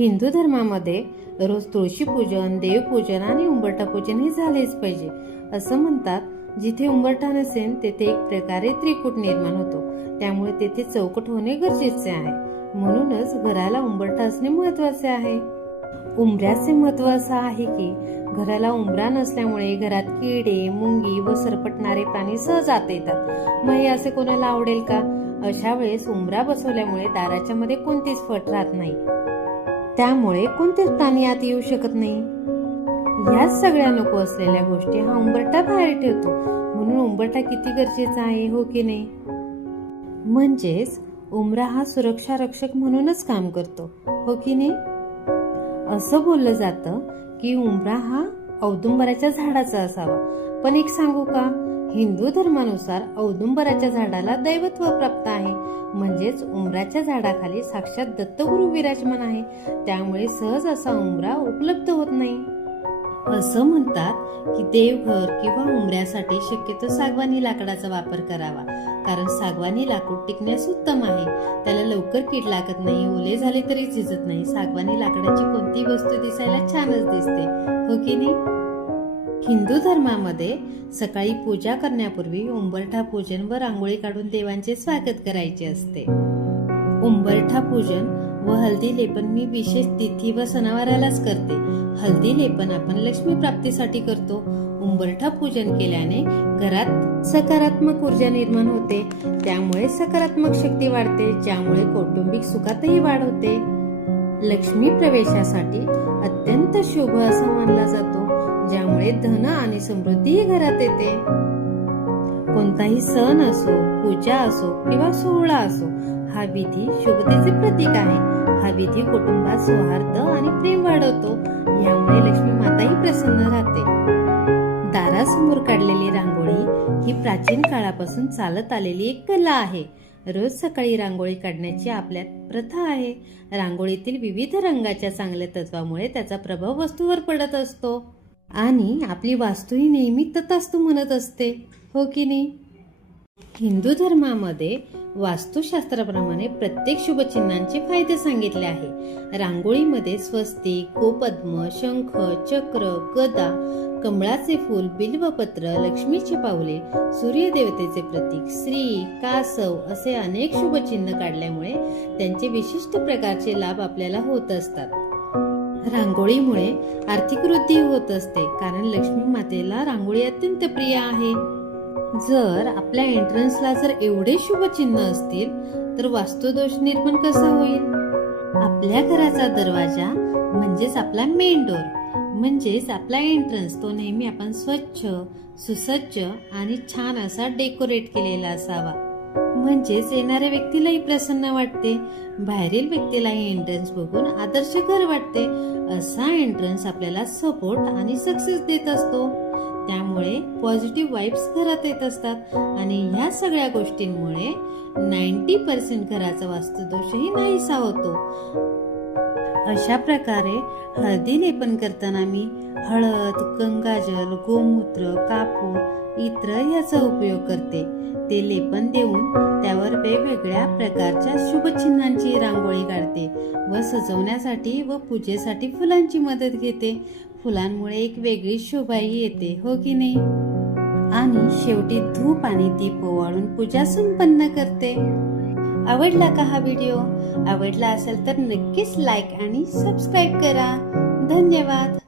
हिंदू धर्मामध्ये रोज तुळशी पूजन, देवपूजन आणि उंबरठा पूजन हे झालेच पाहिजे. असं म्हणतात, जिथे उंबरठा नसेल तेथे एक प्रकारे त्रिकूट निर्माण होतो. त्यामुळे तेथे चौकट होणे गरजेचे आहे. म्हणूनच घराला उंबरठा असणे महत्वाचे आहे. उंबऱ्याचे महत्व असं आहे की घराला उंबरा नसल्यामुळे घरात किडे, मुंगी व सरपटणारे प्राणी सहज आत येतात. मग हे असे कोणाला आवडेल का? अशा वेळेस उंबरा बसवल्यामुळे दाराच्या मध्ये कोणतीच फट राहत नाही. त्यामुळे कोणतेच प्राणी आत येऊ शकत नाही. याच सगळ्या नको असलेल्या गोष्टी हा उंबरठा बाहेर ठेवतो. म्हणून उंबरठा किती गरजेचा आहे, हो की नाही? म्हणजेच उंबरा हा सुरक्षा रक्षक म्हणूनच काम करतो, हो की नाही? असं बोललं जातं की उंबरा हा औदुंबराच्या झाडाचा असावा. पण एक सांगू का, हिंदू धर्मानुसार औदुंबराच्या झाडाला दैवत्व प्राप्त आहे. म्हणजेच उंबराच्या झाडाखाली साक्षात दत्तगुरु विराजमान आहे. त्यामुळे सहज असा उंबरा उपलब्ध होत नाही. असं म्हणतात की देवघर किंवा उंबऱ्यासाठी शक्यतो सागवानी लाकडाचा वापर करावा. कारण सागवानी लाकूड टिकण्यास उत्तम आहे. त्याला लवकर कीड लागत नाही, ओले झाले तरी झिजत नाही. सागवानी लाकडाची कोणती वस्तू दिसायला छानच दिसते, हो की नाही? हिंदू धर्मामध्ये सकाळी पूजा करण्यापूर्वी उंबरठा पूजन व रांगोळी काढून देवांचे स्वागत करायचे असते. उंबरठा पूजन व हळदी लेपन मी विशेष तिथी व सणावारालाच करते. हळदी लेपन आपण लक्ष्मी प्राप्तीसाठी करतो. उंबरठा पूजन केल्याने घरात सकारात्मक ऊर्जा निर्माण होते. त्यामुळे सकारात्मक शक्ती वाढते, ज्यामुळे कौटुंबिक सुखातही वाढ होते. लक्ष्मी प्रवेशासाठी अत्यंत शुभ असा मानला जातो, ज्यामुळे धन आणि समृद्धी घरात येते. कोणताही सण असो, पूजा असो किंवा सोहळा असो, हा विधी शुभतेचे प्रतीक आहे. हा विधी कुटुंबात सौहार्द आणि प्रेम वाढवतो. यामुळे लक्ष्मी माताही प्रसन्न राहते. दारासमोर काढलेली रांगोळी ही प्राचीन काळापासून चालत आलेली एक कला आहे. रोज सकाळी रांगोळी काढण्याची आपल्यात प्रथा आहे. रांगोळीतील विविध रंगाच्या चांगल्या तत्वामुळे त्याचा प्रभाव वस्तूवर पडत असतो आणि आपली वास्तूही नेहमी तथास्तु म्हणत असते, हो की नाही? हिंदू धर्मामध्ये वास्तुशास्त्राप्रमाणे प्रत्येक शुभचिन्हांचे फायदे सांगितले आहे. रांगोळीमध्ये स्वस्तिक, गोपद्म, शंख, चक्र, गदा, कमळाचे फूल, बिल्वपत्र, लक्ष्मीची पावले, सूर्यदेवतेचे प्रतीक, श्री, कासव असे अनेक शुभचिन्ह काढल्यामुळे त्यांचे विशिष्ट प्रकारचे लाभ आपल्याला होत असतात. रांगोळीमुळे आर्थिक वृद्धी होत असते, कारण लक्ष्मी मातेला रांगोळी अत्यंत प्रिय आहे. जर आपल्या एंट्रन्सला जर एवढे शुभ चिन्ह असतील तर वास्तुदोष निर्माण कसा होईल? आपल्या घराचा दरवाजा म्हणजेच आपला मेन डोर म्हणजेच आपला एंट्रन्स, तो नेहमी आपण स्वच्छ, सुसज्ज आणि छान असा डेकोरेट केलेला असावा. म्हणजेच येणाऱ्या व्यक्तीलाही प्रसन्न वाटते, बाहेरील व्यक्तीलाही एंट्रन्स बघून आदर्श घर वाटते. असा एंट्रन्स आपल्याला सपोर्ट आणि सक्सेस देत असतो. त्यामुळे पॉझिटिव्ह वाइब्स घरात येत असतात आणि ह्या सगळ्या गोष्टींमुळे 90% घराचा वास्तुदोषही नाहीसा होतो. अशा प्रकारे हळदी लेपन करताना मी हळद, गंगाजल, गोमूत्र, कापूर, इत्र याचा उपयोग करते. ते लेपन देऊन त्यावर वेगवेगळ्या प्रकारच्या शुभचिन्हांची रांगोळी काढते व सजवण्यासाठी व पूजेसाठी फुलांची मदत घेते. फुलांमुळे एक वेगळी शोभाही येते, हो की नाही? आणि शेवटी धूप आणि दीप ओवाळून पूजा संपन्न करते. आवडला का हा व्हिडिओ? आवडला असेल तर नक्कीच लाईक आणि सबस्क्राईब करा. धन्यवाद.